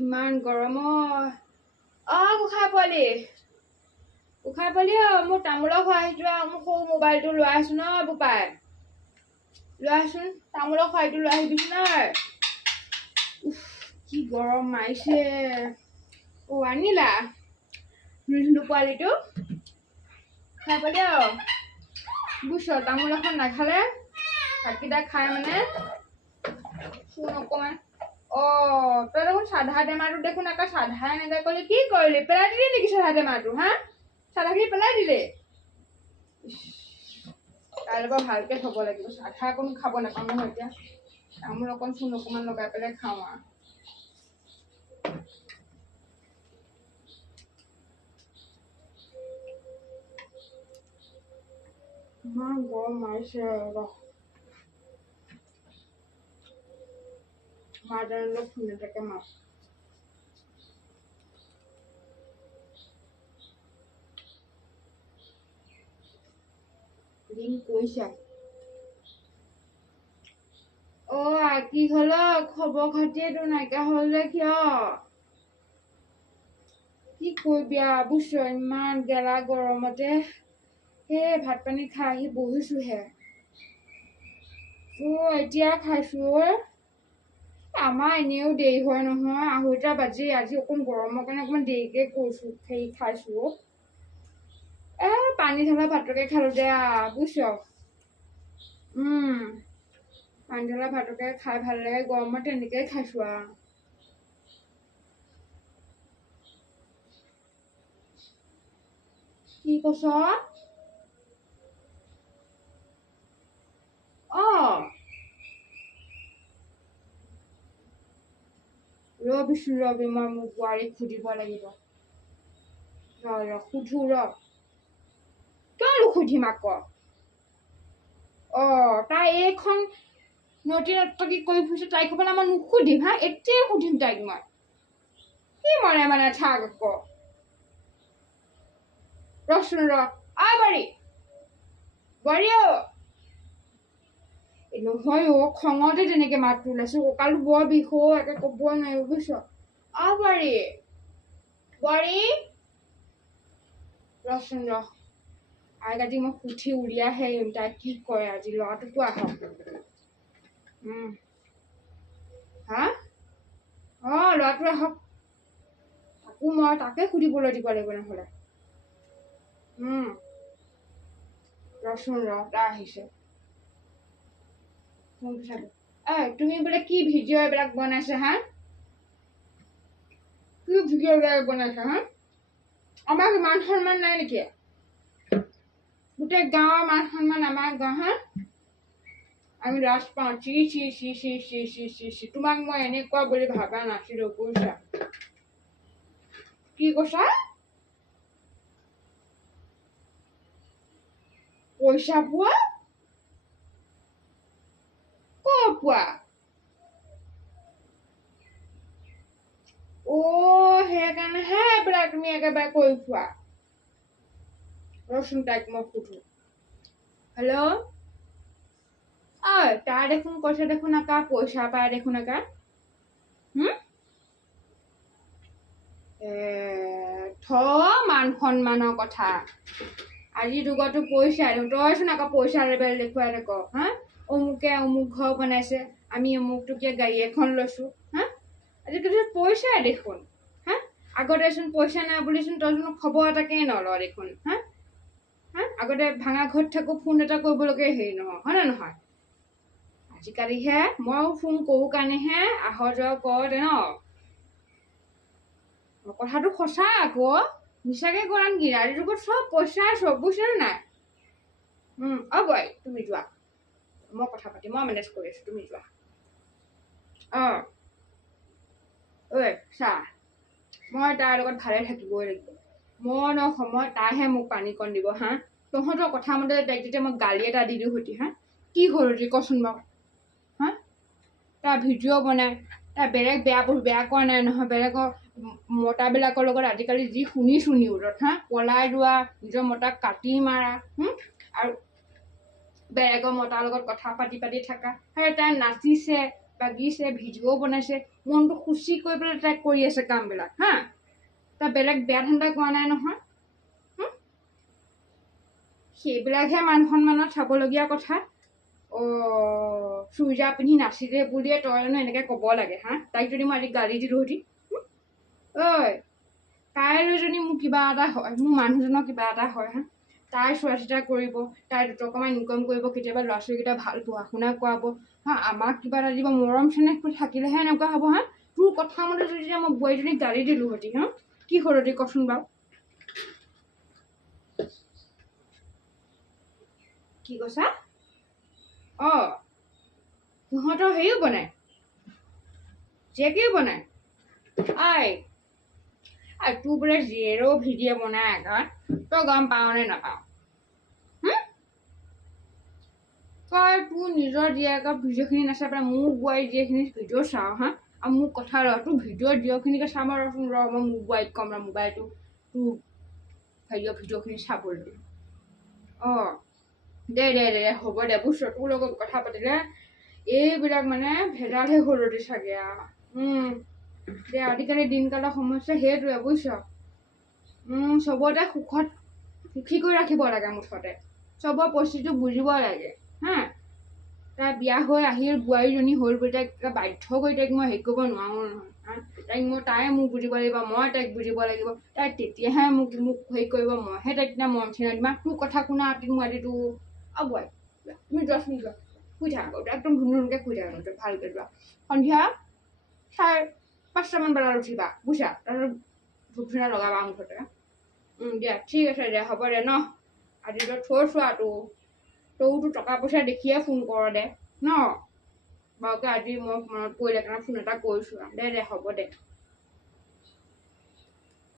ইমান গৰম গোসাঁই পোৱালি মোৰ তামোলৰ খোৱাই যোৱা মোৰ সৰু মোবাইলটো লৈ আছো ন বোপাই লৈ আছোন তামোলৰ খোৱাইটো লৈ আহিবিচোন কি গৰম মাৰিছে আনিলা পোৱালিটো খাই পালি বুজিছ তামোল এখন নাখালে ভাতকেইটা খাই মানে চোন অকমান তই দেখোন চাধা টেমাটো দেখোন একে চাধাই এনেকে কৰিলি কি কৰিলি পেলাই দিলি নেকি চাধা টেমাটো চাধাখিনি পেলাই দিলে কাইলৈ পৰা ভালকে থব লাগিব চাধা অকণ খাব নাপাওঁ নহয় এতিয়া তামোল অকণ চোন অকমান লগাই পেলাই খাওঁ ইমান গৰম মাৰিছে মাদাৰলৈ ফোন এটাকে মাৰ ৰিং কৰিছা কি হল খবৰ খাতিয়েতো নাইকিয়া হল যে কিয় কি কৰিবি বুজিছ ইমান গেলা গৰমতে ভাত পানী খাই আহি বহিছোহে এতিয়া খাইছো আমাৰ এনেও দেৰি হয় নহয় 2:30 বাজি আজি অকণ গৰমৰ কাৰণে অকমান দেৰিকে খাইছো পানী ঢালা ভাতকে খালো দে বুজিছ পানী ঢালা ভাতকে খাই ভাল লাগে গৰমত তেনেকে খাইছো কি কৈছ ৰবি মই মোৰ বোৱাৰীক সুধিব লাগিব সুধো কিয় নুসুধিম আকৌ তাই এইখন নতুন কৰি ফুৰিছে তাইক মানে মই নুসুধিম এতিয়াই সুধিম তাইক মই কি মানে থাক আকৌ ৰচোন বোৱাৰী নহয় খঙতে তেনেকে মাতটো ওলাইছো কঁকালো বৰ বিষ একে কবই নোৱাৰিব বুজিছ বোৱাৰী ৰচোন আই কাটি মই পুঠি উলিয়াইহে তাই কি কয় আজি ল'ৰাটোতো আহক ল'ৰাটো আহক তাকো মই তাকে সুধিবলৈ দিব লাগিব নহ'লে ৰচোন তাই আহিছে তুমি বোলে কি ভিডিঅ' এইবিলাক বনাইছা কি ভিডিঅ' এইবিলাক বনাইছা আমাক মান সন্মান নাই নেকি গোটেই গাঁৱৰ মান সন্মান আমাৰ গাঁও আমি লাজ পাওঁ চি তোমাক মই এনেকুৱা বুলি ভাবা নাছিলো বুজিছা কি কৈছা পইচা পোৱা ক'ৰ পোৱা সেইকাৰণেহে এইবিলাক তুমি একেবাৰে কৰি ফুৰা ৰচোন তাইক মই সুধো হেল্ল' তাৰ দেখোন কৈছে দেখোন পইচা পায় দেখোন মান সন্মানৰ কথা আজিৰ যুগতো পইচা তইচোন পইচা লেবেল দেখুৱাই থাক অমুকে অমুক ঘৰ বনাইছে আমি অমুক টকীয়া গাড়ী এখন লৈছো আজিকালি পইচাই দেখোন আগতেচোন পইচা নাই বুলিচোন তইচোন খবৰ এটাকে নলওঁ দেখোন আগতে ভাঙা ঘৰত থাকো ফোন এটা কৰিবলৈকে হেৰি নহয় হয় নে নহয় আজিকালিহে ময়ো ফোন কৰো কাৰণেহে অহা যোৱা কৰ কথাটো সঁচা আকৌ মিছাকে কৰা নেকি আজিৰ যুগত চব পইচাই চব বুজিছা নাই বোৱাৰী তুমি যোৱা মই কথা পাতিম মই মেনেজ কৰি আছো তুমি যোৱা চা মই তাৰ লগত ভালে থাকিবই লাগিব মই সময় তাইহে মোক পানী কণ দিব তহঁতৰ কথা মতে তাইক যেতিয়া মই গালি এটা দি দিওঁ কি হ'ল কচোন বাৰু তাৰ ভিডিঅ' বনাই তাই বেলেগ বেয়া কোৱা নাই নহয় বেলেগৰ মতাবিলাকৰ লগত আজিকালি যি শুনিছো নিউজত পলাই যোৱা নিজৰ মতাক কাটি মাৰা আৰু বেলেগৰ মতাৰ লগত কথা পাতি থাকা তাই নাচিছে বাগিছে ভিডিঅ' বনাইছে মনটো খুচি কৰি পেলাই তাই কৰি আছে কামবিলাক হা তাই বেলেগ বেয়া ধান্দা কৰা নাই নহয় সেইবিলাকহে মান সন্মানত চাবলগীয়া কথা চুইজাৰ পিন্ধি নাচিলে বুলিয়ে তইনো এনেকৈ ক'ব লাগে হা তাইক যদি মই আজি গালি দিলোঁহেঁতি ঐ কাইলৈ যদি মোৰ কিবা এটা হয় মোৰ মানুহজনৰ কিবা এটা হয় হা তাই চোৱা চিতা কৰিব তাই দুটকামান ইনকম কৰিব কেতিয়াবা ল'ৰা ছোৱালীকেইটা ভাল পঢ়া শুনা কৰাব হা আমাক কিবা এটা দিব মৰম চেনেহটো থাকিলেহে এনেকুৱা হ'ব হা তোৰ কথা মতে যদি মই বোৱাৰীজনীক গালি দিলোঁহেঁতি হা কি হ'লহেঁতি কচোন বাৰু কি কৈছা সিহঁতৰ হেৰিও বনায় জেকেও বনায় তোৰ বোলে জীয়েৰেও ভিডিঅ' বনাই আগত তই গম পাৱ নে নাপাৱ তই তোৰ নিজৰ জীয়েকৰ ভিডিঅ'খিনি নাচাই পেলাই মোৰ বোৱাৰী যিখিনি ভিডিঅ' চাওঁ হা আৰু মোক কথা ৰ তোৰ ভিডিঅ' দিঅ'খিনিকে চাম ৰচোন ৰ মই মোৰ বোৱাৰীক ক'ম ৰ মোবাইলটো তোৰ ভিডিঅ'খিনি চাবলৈ দে হ'ব দে বুজিছ তোৰ লগত কথা পাতিলে এইবিলাক মানে ভেজালহে হ'লতি চাগে দে আজিকালি দিনকালৰ সমস্যা সেইটোৱে বুজিছ চবতে সুখী কৰি ৰাখিব লাগে মুঠতে চবৰ পৰিস্থিতিটো বুজিব লাগে হা তাই বিয়া হৈ আহিল বোৱাৰীজনী হ'ল বুলি তাইক বাধ্য কৰি তাইক মই হেৰি কৰিব নোৱাৰোঁ নহয় তাই মোক বুজিব লাগিব মই তাইক বুজিব লাগিব তাই তেতিয়াহে মোক হেৰি কৰিব মইহে তাইক তেতিয়া মৰম চেনেহ দিম তোৰ কথা শুনা মই আজি তোৰ বোৱাৰী তুমি যোৱাচোন যোৱা শুই থাক একদম ধুনীয়াকৈ শুই থাক ভালকৈ যোৱা সন্ধিয়া 5:30মান বজাত উঠিবা বুজিছা তাৰপিছত ধূপ ধূনা লগাবা মুঠতে দিয়া ঠিক আছে দিয়া হ'ব দে ন আজি তই থৈছোঁ আৰু তইতো টকা পইচা দেখিয়ে ফোন কৰ দে ন বাৰুকে আজি মই মনত পৰিলে কাৰণে ফোন এটা কৰিছোঁ দে হ'ব দে